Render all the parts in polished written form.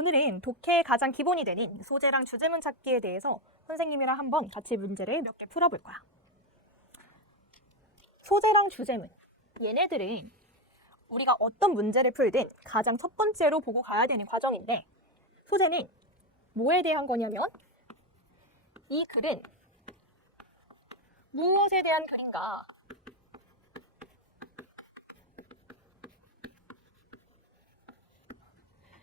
오늘은 독해의 가장 기본이 되는 소재랑 주제문 찾기에 대해서 선생님이랑 한번 같이 문제를 몇 개 풀어볼 거야. 소재랑 주제문, 얘네들은 우리가 어떤 문제를 풀든 가장 첫 번째로 보고 가야 되는 과정인데, 소재는 뭐에 대한 거냐면 이 글은 무엇에 대한 글인가,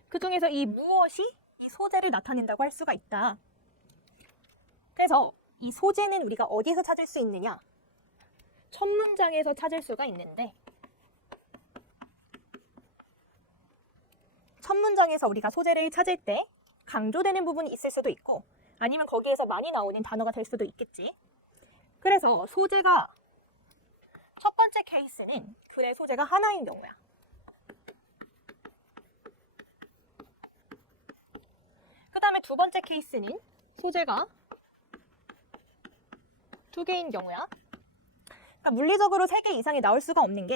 그 중에서 이 무엇이 이 소재를 나타낸다고 할 수가 있다. 그래서 이 소재는 우리가 어디서 찾을 수 있느냐? 첫 문장에서 찾을 수가 있는데, 첫 문장에서 우리가 소재를 찾을 때 강조되는 부분이 있을 수도 있고, 아니면 거기에서 많이 나오는 단어가 될 수도 있겠지. 그래서 소재가 첫 번째 케이스는 글의 소재가 하나인 경우야. 그 다음에 두 번째 케이스는 소재가 두 개인 경우야. 그러니까 물리적으로 3개 이상이 나올 수가 없는 게,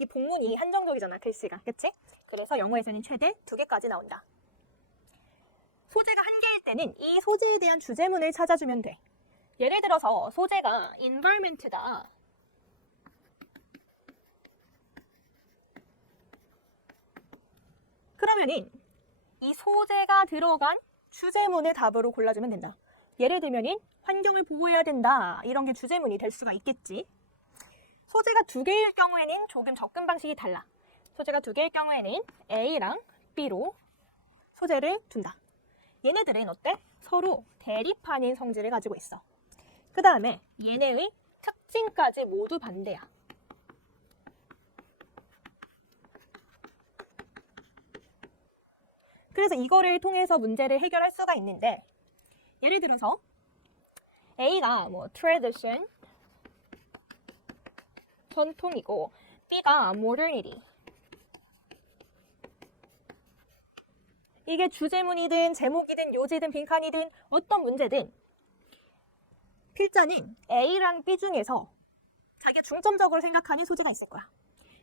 이 본문이 한정적이잖아, 글씨가. 그치? 그래서 영어에서는 최대 2개까지 나온다. 소재가 1개일 때는 이 소재에 대한 주제문을 찾아주면 돼. 예를 들어서 소재가 environment다. 그러면은 이 소재가 들어간 주제문을 답으로 골라주면 된다. 예를 들면은 환경을 보호해야 된다, 이런 게 주제문이 될 수가 있겠지. 소재가 2개일 경우에는 조금 접근 방식이 달라. 소재가 2개일 경우에는 A랑 B로 소재를 둔다. 얘네들은 어때? 서로 대립하는 성질을 가지고 있어. 그 다음에 얘네의 특징까지 모두 반대야. 그래서 이거를 통해서 문제를 해결할 수가 있는데, 예를 들어서 A가 tradition, 전통이고, B가 modernity. 이게 주제문이든 제목이든 요지든 빈칸이든 어떤 문제든 필자는 A랑 B 중에서 자기가 중점적으로 생각하는 소재가 있을 거야.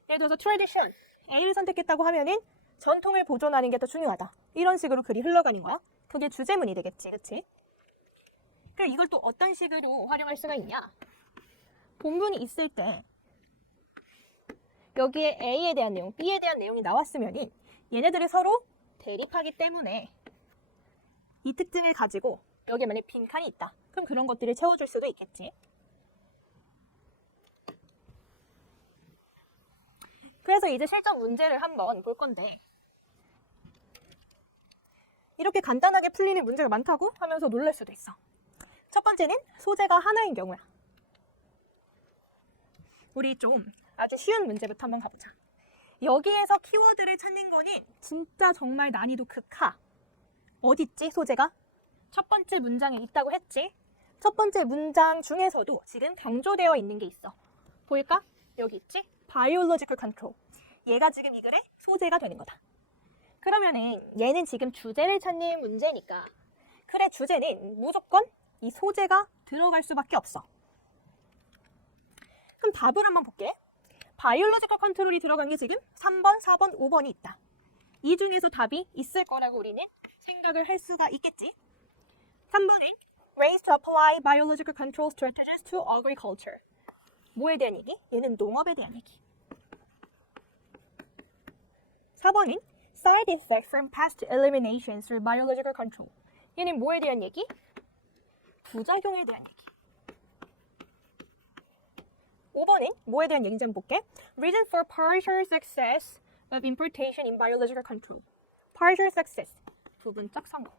예를 들어서 tradition, A를 선택했다고 하면은 전통을 보존하는 게 더 중요하다, 이런 식으로 글이 흘러가는 거야. 그게 주제문이 되겠지, 그치? 그럼 이걸 또 어떤 식으로 활용할 수가 있냐? 본문이 있을 때 여기에 A에 대한 내용, B에 대한 내용이 나왔으면 얘네들이 서로 대립하기 때문에 이 특징을 가지고 여기에 만약에 빈칸이 있다, 그럼 그런 것들을 채워줄 수도 있겠지. 그래서 이제 실전 문제를 한번 볼 건데, 이렇게 간단하게 풀리는 문제가 많다고 하면서 놀랄 수도 있어. 첫 번째는 소재가 하나인 경우야. 우리 좀 아주 쉬운 문제부터 한번 가보자. 여기에서 키워드를 찾는 거는 진짜 정말 난이도 극하. 어딨지, 소재가? 첫 번째 문장에 있다고 했지? 첫 번째 문장 중에서도 지금 강조되어 있는 게 있어. 보일까? 여기 있지? biological control. 얘가 지금 이 글의 소재가 되는 거다. 그러면은 얘는 지금 주제를 찾는 문제니까 글의 주제는 무조건 이 소재가 들어갈 수밖에 없어. 그럼 답을 한번 볼게. 바이올로지컬 컨트롤이 들어간 게 지금 3번, 4번, 5번이 있다. 이 중에서 답이 있을 거라고 우리는 생각을 할 수가 있겠지. 3번은 ways to apply biological control strategies to agriculture. 뭐에 대한 얘기? 얘는 농업에 대한 얘기. 4번은 side effects from pest eliminations through biological control. 얘는 뭐에 대한 얘기? 부작용에 대한 얘기. 5번은 뭐에 대한 얘기인지 한번 볼게. Reason for partial success of importation in biological control. Partial success, 부분적 성공.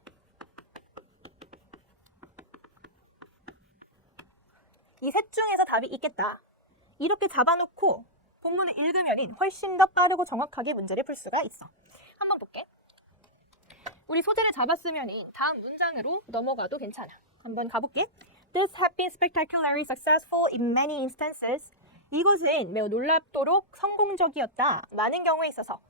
이 셋 중에서 답이 있겠다. 이렇게 잡아놓고 본문을 읽으면 훨씬 더 빠르고 정확하게 문제를 풀 수가 있어. 한번 볼게. 우리 소재를 잡았으면 다음 문장으로 넘어가도 괜찮아. 한번 가볼게. This has been spectacularly successful in many instances. 이것은 매우 놀랍도록 성공적이었다, 많은 경우에 있어서.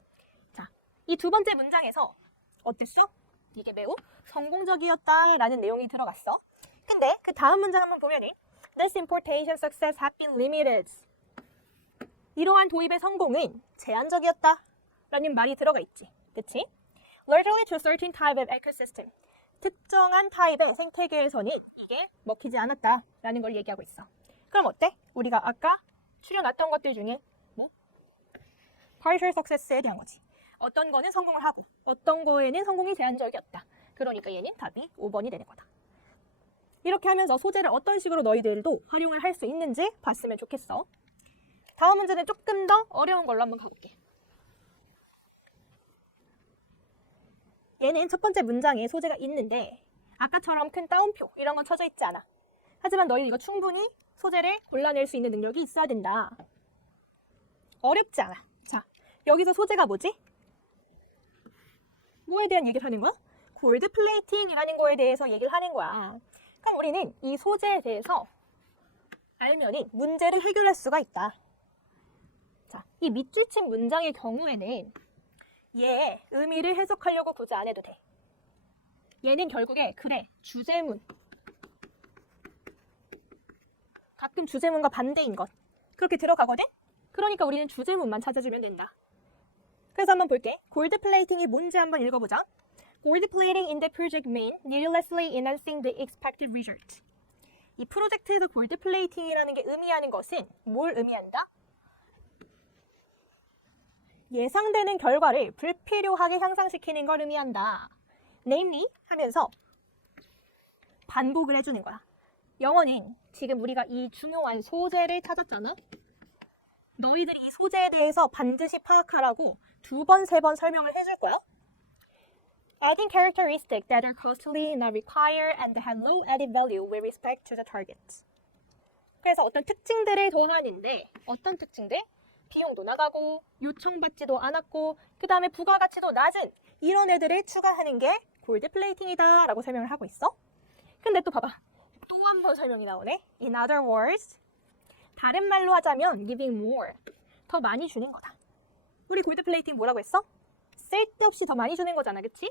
자, 이 두 번째 문장에서 어땠어? 이게 매우 성공적이었다라는 내용이 들어갔어. 근데 그 다음 문장 한번 보면 This importation success has been limited. 이러한 도입의 성공은 제한적이었다 라는 말이 들어가 있지. 그치? Largely to a certain type of ecosystem. 특정한 타입의 생태계에서는 이게 먹히지 않았다라는 걸 얘기하고 있어. 그럼 어때? 우리가 아까 추려놨던 것들 중에 뭐? partial success에 대한 거지. 어떤 거는 성공을 하고 어떤 거에는 성공이 제한적이었다. 그러니까 얘는 답이 5번이 되는 거다. 이렇게 하면서 소재를 어떤 식으로 너희들도 활용을 할 수 있는지 봤으면 좋겠어. 다음 문제는 조금 더 어려운 걸로 한번 가볼게. 얘는 첫 번째 문장에 소재가 있는데 아까처럼 큰 따옴표 이런 건 쳐져 있지 않아. 하지만 너희 이거 충분히 소재를 골라낼 수 있는 능력이 있어야 된다. 어렵지 않아. 자, 여기서 소재가 뭐지? 뭐에 대한 얘기를 하는 거야? 골드 플레이팅이라는 거에 대해서 얘기를 하는 거야. 그럼 우리는 이 소재에 대해서 알면은 문제를 해결할 수가 있다. 자, 이 밑줄 친 문장의 경우에는 얘의 의미를 해석하려고 굳이 안 해도 돼. 얘는 결국에 그래, 주제문. 가끔 주제문과 반대인 것. 그렇게 들어가거든? 그러니까 우리는 주제문만 찾아주면 된다. 그래서 한번 볼게. 골드 플레이팅이 뭔지 한번 읽어보자. Gold plating in the project mean needlessly enhancing the expected result. 이 프로젝트에서 골드 플레이팅이라는 게 의미하는 것은 뭘 의미한다? 예상되는 결과를 불필요하게 향상시키는 걸 의미한다. namely 하면서 반복을 해주는 거야. 영어는 지금 우리가 이 중요한 소재를 찾았잖아. 너희들이 이 소재에 대해서 반드시 파악하라고 2번, 3번 설명을 해줄 거야. Adding characteristics that are costly, not required, and have low added value with respect to the target. 그래서 어떤 특징들을 더하는데 어떤 특징들? 비용도 나가고 요청받지도 않았고 그 다음에 부가가치도 낮은 이런 애들을 추가하는 게 골드 플레이팅이다 라고 설명을 하고 있어. 근데 또 봐봐. 또 한 번 설명이 나오네. In other words, 다른 말로 하자면 giving more. 더 많이 주는 거다. 우리 골드 플레이팅 뭐라고 했어? 쓸데없이 더 많이 주는 거잖아. 그치?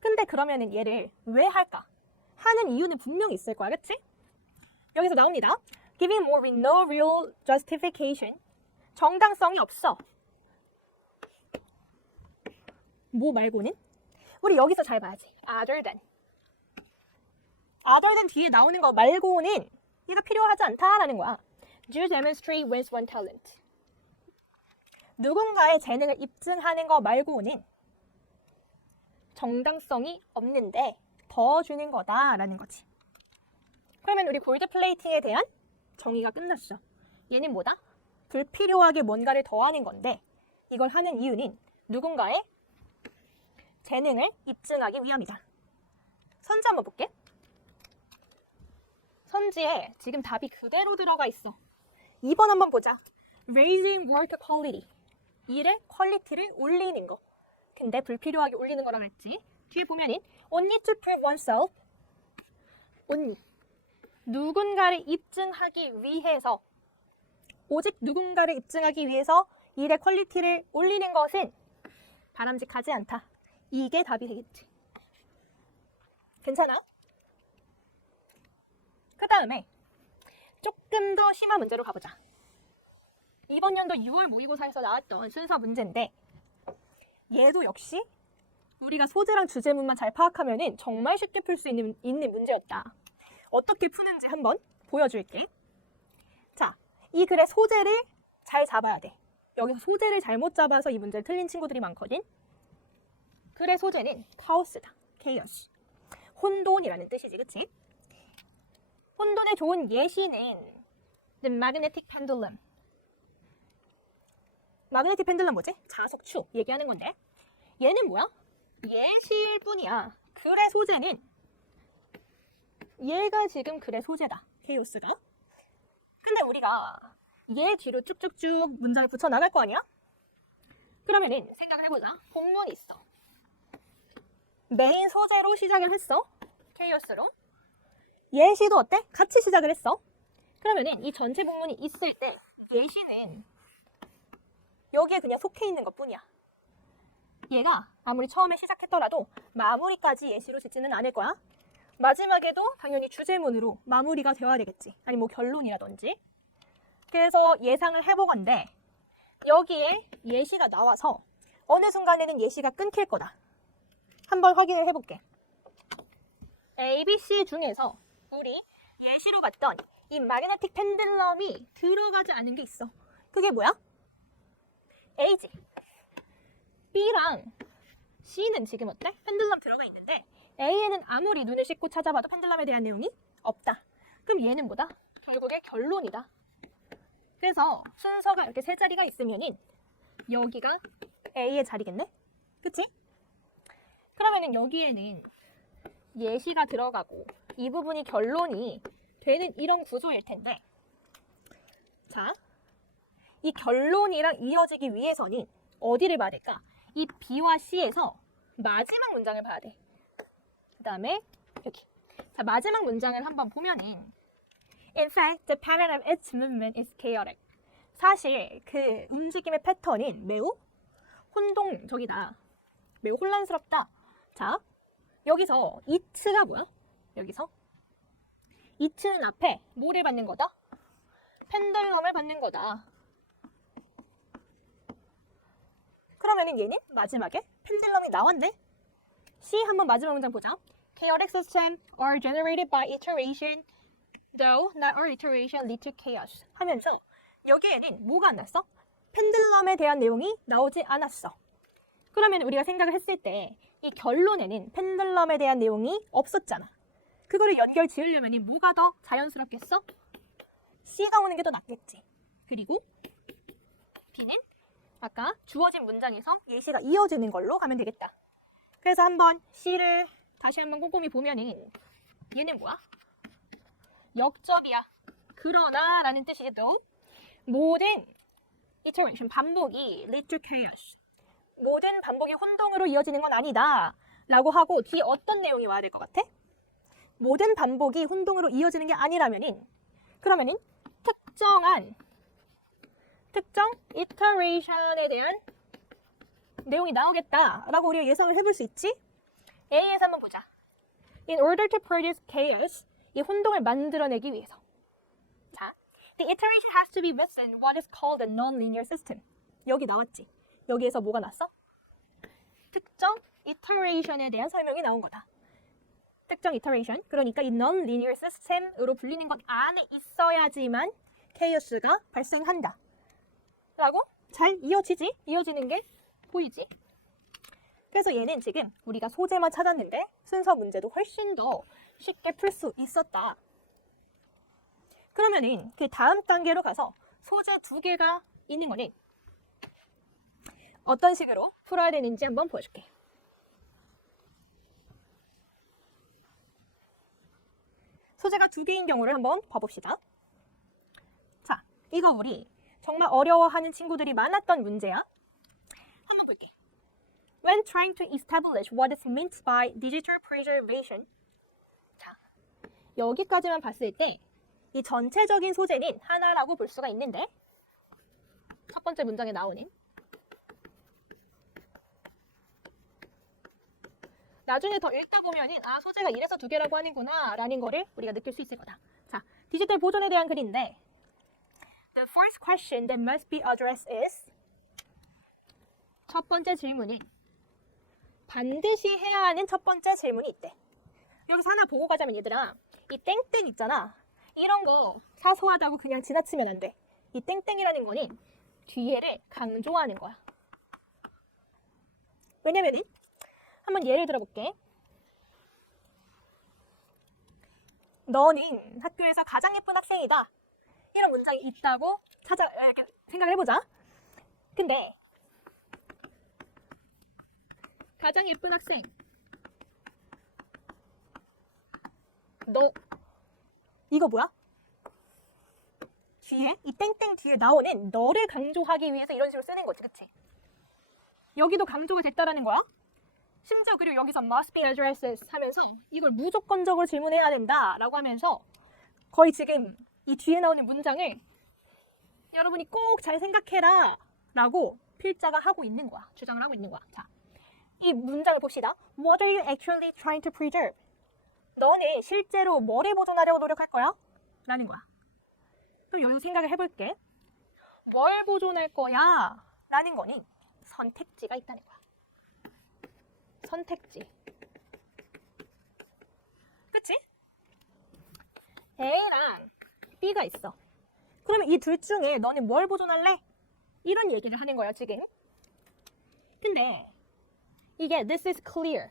근데 그러면은 얘를 왜 할까? 하는 이유는 분명히 있을 거야. 그치? 여기서 나옵니다. Giving more with no real justification. 정당성이 없어. 뭐 말고는? 우리 여기서 잘 봐야지. Other than. Other than 뒤에 나오는 거 말고는 얘가 필요하지 않다라는 거야. To demonstrate one's one talent. 누군가의 재능을 입증하는 거 말고는 정당성이 없는데 더 주는 거다라는 거지. 그러면 우리 골드 플레이팅에 대한 정의가 끝났어. 얘는 뭐다? 불필요하게 뭔가를 더하는 건데 이걸 하는 이유는 누군가의 재능을 입증하기 위함이다. 선지 한번 볼게. 선지에 지금 답이 그대로 들어가 있어. 2번 한번 보자. Raising work quality. 일의 퀄리티를 올리는 거. 근데 불필요하게 올리는 거라 그랬지. 뒤에 보면은 only to prove oneself. only. 누군가를 입증하기 위해서 오직 누군가를 입증하기 위해서 일의 퀄리티를 올리는 것은 바람직하지 않다. 이게 답이 되겠지. 괜찮아? 그 다음에 조금 더 심한 문제로 가보자. 이번 연도 6월 모의고사에서 나왔던 순서 문제인데 얘도 역시 우리가 소재랑 주제문만 잘 파악하면 정말 쉽게 풀 수 있는 문제였다. 어떻게 푸는지 한번 보여줄게. 자, 이 글의 소재를 잘 잡아야 돼. 여기서 소재를 잘못 잡아서 이 문제를 틀린 친구들이 많거든. 글의 소재는 카오스다. 케이오스. 혼돈이라는 뜻이지, 그치? 혼돈에 좋은 예시는 the magnetic pendulum. 마그네틱 펜들럼 뭐지? 자석추 얘기하는 건데 얘는 뭐야? 예시일 뿐이야. 글의 소재는 얘가 지금 글의 소재다. 케이오스가. 근데 우리가 얘 뒤로 쭉쭉쭉 문장을 붙여 나갈 거 아니야? 그러면은 생각을 해보자. 본문이 있어. 메인 소재로 시작을 했어. 케이오스로. 예시도 어때? 같이 시작을 했어. 그러면은 이 전체 본문이 있을 때 예시는 여기에 그냥 속해 있는 것 뿐이야. 얘가 아무리 처음에 시작했더라도 마무리까지 예시로 짓지는 않을 거야. 마지막에도 당연히 주제문으로 마무리가 되어야 되겠지. 아니 뭐 결론이라든지. 그래서 예상을 해보건데 여기에 예시가 나와서 어느 순간에는 예시가 끊길 거다. 한번 확인을 해볼게. A, B, C 중에서 우리 예시로 봤던 이 마그네틱 펜들럼이 들어가지 않은 게 있어. 그게 뭐야? A지. B랑 C는 지금 어때? 펜들럼 들어가 있는데 A에는 아무리 눈을 씻고 찾아봐도 펜들럼에 대한 내용이 없다. 그럼 얘는 뭐다? 결국에 결론이다. 그래서 순서가 이렇게 세 자리가 있으면은 여기가 A의 자리겠네? 그치? 그러면은 여기에는 예시가 들어가고 이 부분이 결론이 되는 이런 구조일 텐데, 자, 이 결론이랑 이어지기 위해서는 어디를 봐야 될까? 이 B와 C에서 마지막 문장을 봐야 돼. 그 다음에 여기. 자, 마지막 문장을 한번 보면은 In fact, the pattern of its movement is chaotic. 사실 그 움직임의 패턴은 매우 매우 혼란스럽다. 자, 여기서 it가 뭐야? 여기서 it는 앞에 뭐를 받는 거다? 펜들럼을 받는 거다. 그러면은 얘는 마지막에 펜들럼이 나왔네? C 한번 마지막 문장 보자. Chaotic systems are generated by iteration, though not all iteration lead to chaos. 하면서 여기에는 뭐가 안 났어? 펜들럼에 대한 내용이 나오지 않았어. 그러면 우리가 생각을 했을 때 이 결론에는 펜들럼에 대한 내용이 없었잖아. 그거를 연결 지으려면 뭐가 더 자연스럽겠어? C가 오는 게 더 낫겠지. 그리고 B는 아까 주어진 문장에서 예시가 이어지는 걸로 가면 되겠다. 그래서 한번 C를 다시 한번 꼼꼼히 보면은 얘는 뭐야? 역접이야. 그러나 라는 뜻이죠. 모든 iteration, 반복이 lead to chaos. 모든 반복이 혼동으로 이어지는 건 아니다 라고 하고 뒤에 어떤 내용이 와야 될 것 같아? 모든 반복이 혼동으로 이어지는 게 아니라면은 그러면은 특정 iteration에 대한 내용이 나오겠다라고 우리가 예상을 해볼 수 있지? A에서 한번 보자. In order to produce chaos, 이 혼동을 만들어내기 위해서. 자, the iteration has to be within what is called a non-linear system. 여기 나왔지? 여기에서 뭐가 났어? 특정 iteration에 대한 설명이 나온 거다. 특정 iteration, 그러니까 이 non-linear system으로 불리는 것 안에 있어야지만 chaos가 발생한다. 라고 잘 이어지는 게 보이지? 그래서 얘는 지금 우리가 소재만 찾았는데 순서 문제도 훨씬 더 쉽게 풀 수 있었다. 그러면은 그 다음 단계로 가서 소재 2개가 있는 거는 어떤 식으로 풀어야 되는지 한번 보여줄게. 소재가 2개인 경우를 한번 봐봅시다. 자, 이거 우리 정말 어려워하는 친구들이 많았던 문제야. 한번 볼게. When trying to establish what is meant by digital preservation. 자, 여기까지만 봤을 때 이 전체적인 소재는 하나라고 볼 수가 있는데 첫 번째 문장에 나오는 나중에 더 읽다 보면은 아 소재가 이래서 2개라고 하는구나 라는 거를 우리가 느낄 수 있을 거다. 자, 디지털 보존에 대한 글인데 The first question that must be addressed is 첫 번째 질문은 반드시 해야 하는 첫 번째 질문이 있대. 여기서 하나 보고 가자면 얘들아 이 땡땡 있잖아. 이런 거 사소하다고 그냥 지나치면 안 돼. 이 땡땡이라는 거는 뒤에를 강조하는 거야. 왜냐면은 한번 예를 들어볼게. 너는 학교에서 가장 예쁜 학생이다. 이런 문장이 있다고 이렇게 생각을 해보자. 근데 가장 예쁜 학생 너 이거 뭐야? 뒤에 이 땡땡 뒤에 나오는 너를 강조하기 위해서 이런 식으로 쓰는 거지, 그치? 여기도 강조가 됐다라는 거야. 심지어 그리고 여기서 must be addressed 하면서 이걸 무조건적으로 질문해야 된다라고 하면서 거의 지금 이 뒤에 나오는 문장을 여러분이 꼭 잘 생각해라 라고 필자가 하고 있는 거야. 주장을 하고 있는 거야. 자, 이 문장을 봅시다. What are you actually trying to preserve? 너는 실제로 뭐를 보존하려고 노력할 거야? 라는 거야. 그럼 여기서 생각을 해볼게. 뭘 보존할 거야? 라는 거니 선택지가 있다는 거야. 선택지. 그치? A랑 B가 있어. 그러면 이 둘 중에 너는 뭘 보존할래? 이런 얘기를 하는 거야, 지금. 근데 이게 this is clear.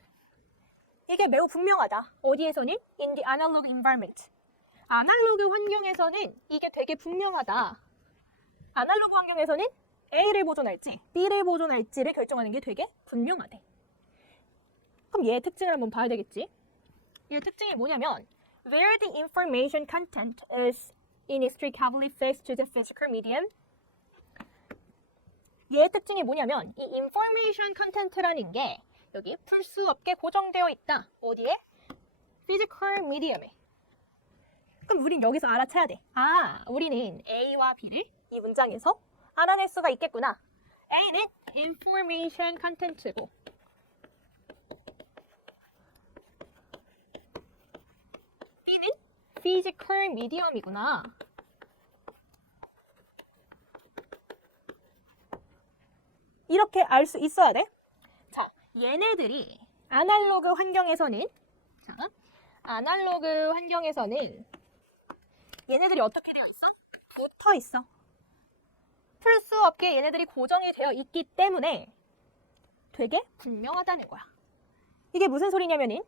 이게 매우 분명하다. 어디에서는? In the analog environment. 아날로그 환경에서는 이게 되게 분명하다. 아날로그 환경에서는 A를 보존할지 B를 보존할지를 결정하는 게 되게 분명하대. 그럼 얘의 특징을 한번 봐야 되겠지? 얘의 특징이 뭐냐면 where the information content is inextricably fixed to the physical medium. 얘의 특징이 뭐냐면 이 information content라는 게 여기 풀 수 없게 고정되어 있다. 어디에? physical medium에. 그럼 우린 여기서 알아채야 돼. 아, 우리는 A와 B를 이 문장에서 알아낼 수가 있겠구나. A는 information content고 B는 physical medium이구나. 이렇게 알 수 있어야 돼. 자, 얘네들이 아날로그 환경에서는 얘네들이 어떻게 되어 있어? 붙어 있어. 풀 수 없게 얘네들이 고정이 되어 있기 때문에 되게 분명하다는 거야. 이게 무슨 소리냐면은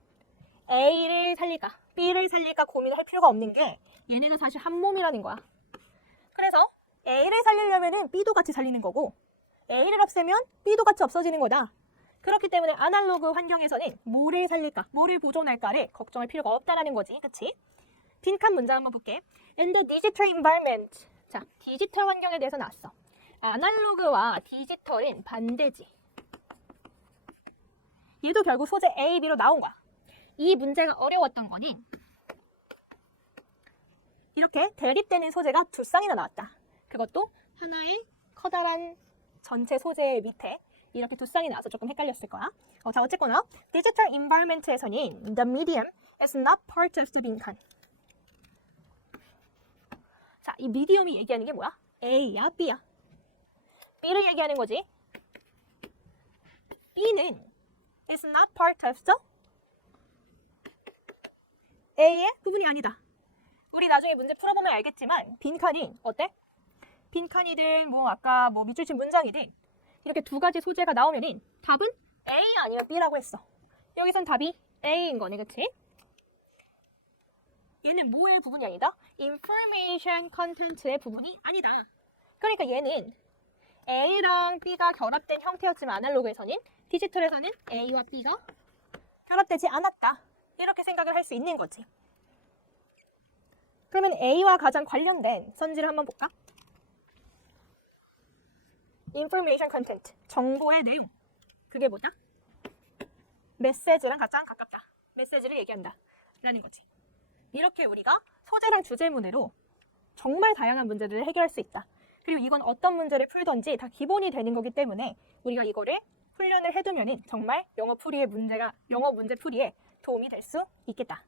A를 살릴까 B를 살릴까 고민을 할 필요가 없는 게 얘네가 사실 한 몸이라는 거야. 그래서 A를 살리려면은 B도 같이 살리는 거고 A를 없애면 B도 같이 없어지는 거다. 그렇기 때문에 아날로그 환경에서는 뭐를 살릴까, 뭐를 보존할까를 걱정할 필요가 없다라는 거지. 그치? 빈칸 문장 한번 볼게. In the digital environment. 자, 디지털 환경에 대해서 나왔어. 아날로그와 디지털은 반대지. 얘도 결국 소재 A, B로 나온 거야. 이 문제가 어려웠던 거는 이렇게 대립되는 소재가 두 쌍이나 나왔다. 그것도 하나의 커다란 전체 소재 밑에 이렇게 두 쌍이 나와서 조금 헷갈렸을 거야. 자, 어쨌거나 디지털 environment에서는 the medium is not part of the 빈칸. 자, 이 미디엄이 얘기하는 게 뭐야? A야, B야. B를 얘기하는 거지. B는 is not part of the A의 부분이 아니다. 우리 나중에 문제 풀어보면 알겠지만 빈칸이 어때? 빈칸이든 뭐 아까 뭐 밑줄 친 문장이든 이렇게 두 가지 소재가 나오면은 답은 A 아니면 B라고 했어. 여기선 답이 A인 거네, 그치? 얘는 뭐의 부분이 아니다? information content의 부분이 아니다. 그러니까 얘는 A랑 B가 결합된 형태였지만 아날로그에서는, 디지털에서는 A와 B가 결합되지 않았다. 이렇게 생각을 할 수 있는 거지. 그러면 A와 가장 관련된 선지를 한번 볼까? information content, 정보의 내용. 그게 뭐다? 메시지랑 가장 가깝다. 메시지를 얘기한다. 라는 거지. 이렇게 우리가 소재랑 주제문으로 정말 다양한 문제들을 해결할 수 있다. 그리고 이건 어떤 문제를 풀던지 다 기본이 되는 거기 때문에 우리가 이거를 훈련을 해두면은 정말 영어 문제 풀이에 도움이 될 수 있겠다.